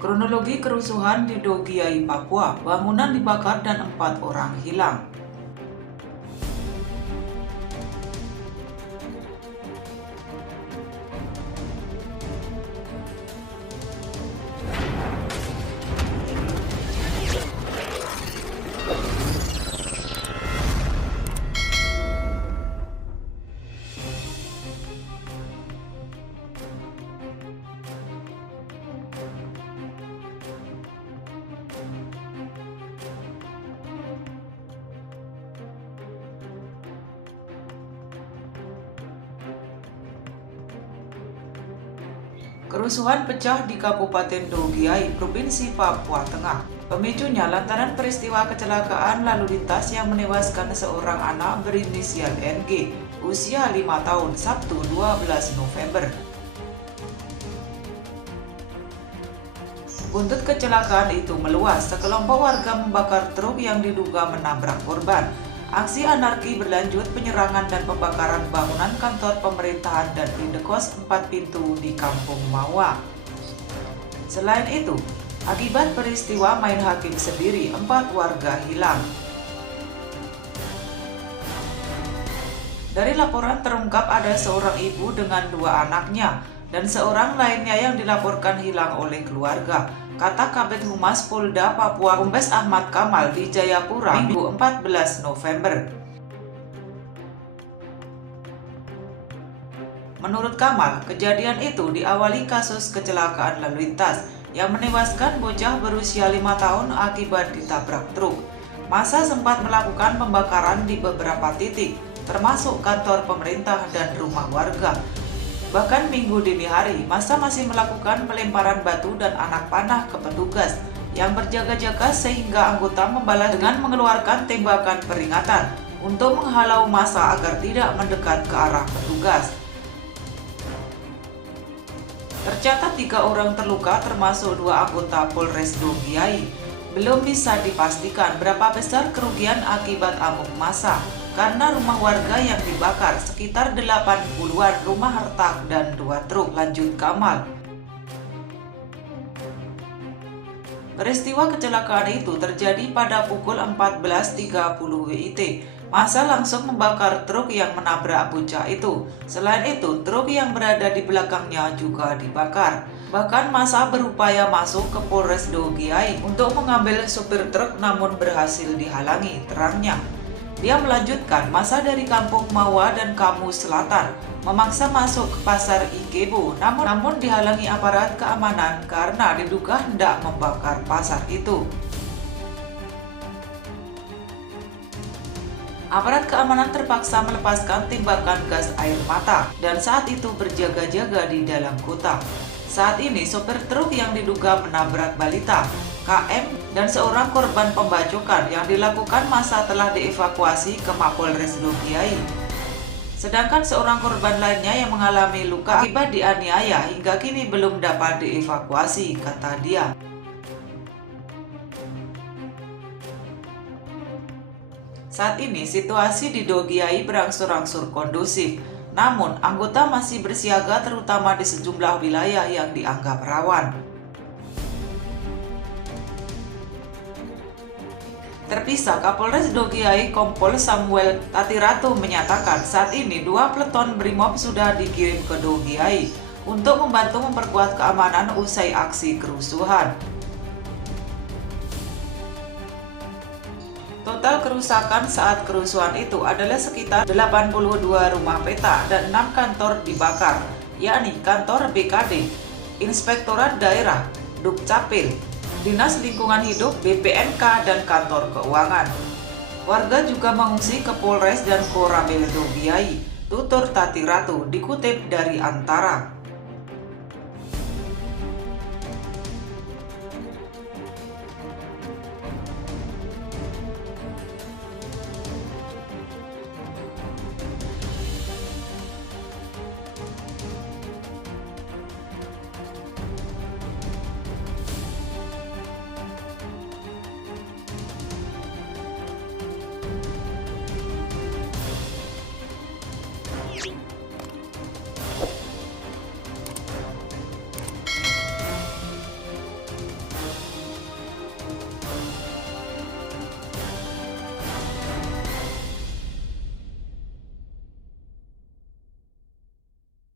Kronologi kerusuhan di Dogiai, Papua, bangunan dibakar dan 4 orang hilang. Kerusuhan pecah di Kabupaten Dogiai, Provinsi Papua Tengah. Pemicunya lantaran peristiwa kecelakaan lalu lintas yang menewaskan seorang anak berinisial NG, usia 5 tahun, Sabtu 12 November. Buntut kecelakaan itu meluas, sekelompok warga membakar truk yang diduga menabrak korban. Aksi anarki berlanjut penyerangan dan pembakaran bangunan kantor pemerintahan dan indekos 4 pintu di Kampung Mawa. Selain itu, akibat peristiwa main hakim sendiri, 4 warga hilang. Dari laporan terungkap ada seorang ibu dengan 2 anaknya dan seorang lainnya yang dilaporkan hilang oleh keluarga, kata Kabid Humas Polda Papua Kombes Ahmad Kamal di Jayapura, Minggu 14 November. Menurut Kamal, kejadian itu diawali kasus kecelakaan lalu lintas yang menewaskan bocah berusia 5 tahun akibat ditabrak truk. Massa sempat melakukan pembakaran di beberapa titik, termasuk kantor pemerintah dan rumah warga. Bahkan minggu dini hari, massa masih melakukan pelemparan batu dan anak panah ke petugas yang berjaga-jaga sehingga anggota membalas dengan mengeluarkan tembakan peringatan untuk menghalau massa agar tidak mendekat ke arah petugas. Tercatat 3 orang terluka termasuk 2 anggota Polres Dogiai. Belum bisa dipastikan berapa besar kerugian akibat amuk massa karena rumah warga yang dibakar sekitar 80-an rumah retak dan 2 truk, lanjut Kamal. Peristiwa kecelakaan itu terjadi pada pukul 14.30 WIT. Massa langsung membakar truk yang menabrak bocah itu. Selain itu, truk yang berada di belakangnya juga dibakar. Bahkan massa berupaya masuk ke Polres Dogiai untuk mengambil supir truk namun berhasil dihalangi, terangnya. Dia melanjutkan, massa dari Kampung Mawa dan Kamus Selatan memaksa masuk ke pasar Ikebo, namun dihalangi aparat keamanan karena diduga hendak membakar pasar itu. Aparat keamanan terpaksa melepaskan tembakan gas air mata dan saat itu berjaga-jaga di dalam kota. Saat ini sopir truk yang diduga menabrak balita, KM, dan seorang korban pembacokan yang dilakukan massa telah dievakuasi ke Mapolres Dogiai. Sedangkan seorang korban lainnya yang mengalami luka akibat dianiaya hingga kini belum dapat dievakuasi, kata dia. Saat ini situasi di Dogiai berangsur-angsur kondusif, namun anggota masih bersiaga terutama di sejumlah wilayah yang dianggap rawan. Terpisah, Kapolres Dogiai Kompol Samuel Tatiratu menyatakan saat ini 2 peleton Brimob sudah dikirim ke Dogiai untuk membantu memperkuat keamanan usai aksi kerusuhan. Total kerusakan saat kerusuhan itu adalah sekitar 82 rumah peta dan 6 kantor dibakar, yakni kantor BKD, Inspektorat Daerah, Dukcapil, Dinas Lingkungan Hidup, BPNK, dan kantor keuangan. Warga juga mengungsi ke Polres dan Koramil Dogiai, tutur Tatiratu, dikutip dari Antara.